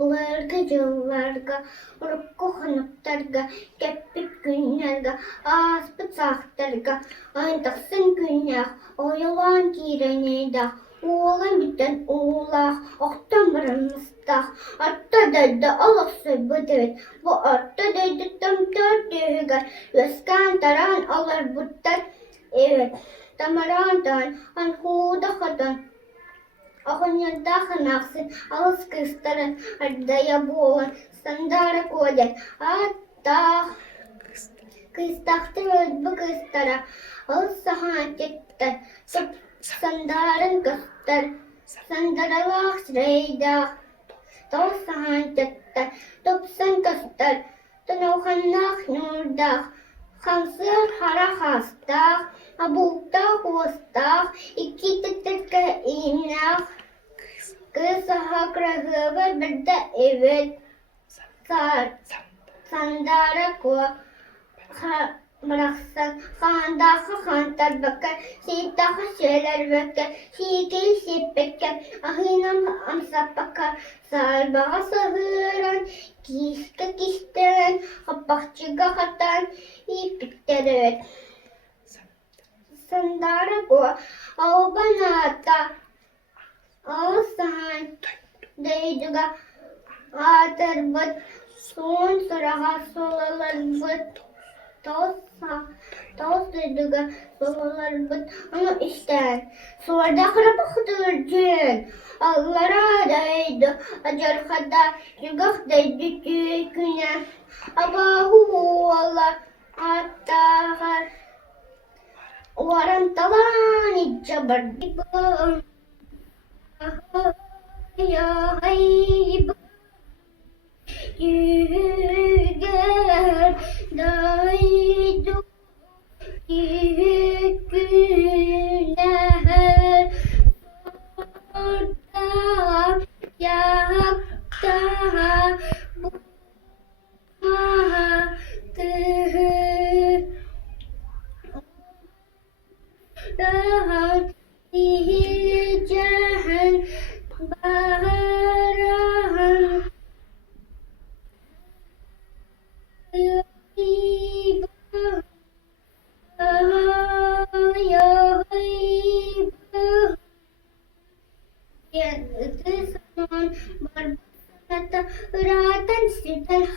Bularga yıllarga, urukku hanıptarga, keppik günlerga, aspıt sahtarga, ayntaksın günler, oyalan kireneyda, oğlan biten oğlak, oktan barınmızda, atta dayda alası bıdıt, bu atta dayda tam tartıyıgar, yaskan taran alır bıttar, evet, tamarandan, anhuda hadan, Охотнятаха нахсын, алыс кыстарын, ардая болын, сандары kodен, аттах, кыстақты өдбі кыстара, алыс сахан теттер, сандарын кыстар, сандаралақ сірейдақ, тау сахан теттер, топсан кыстар, тынауханнақ нұрдақ, хамсыр хара хастақ, абуқтақ остақ, iki tütürke inaq, kısaha krahıvır bir de evet, sandara ko, bıraksan, xandağı xantar bakar, sitağı şeyler bakar, şiiki şipekar, ahinam amsa bakar, salbağa sahıran, kişke kişten, kapakçıga hatan, ipikter evet. Sandara ko, aubanata, ausan, deyduga, atarbat, son sıraha solalarbat, toz deyduga, solalarbat, ama işte, suarda kırabıqdır cün, Allara deydu, acar kadar, yugak deydu tüküne, abahu Allah, attağar, Warantalani jabardiba ya hayb yüger daydu yüküner orta yakta bu Rahan ihijahan barahan Yaiba Yaiba Yang itu zaman berbesar ratan sitar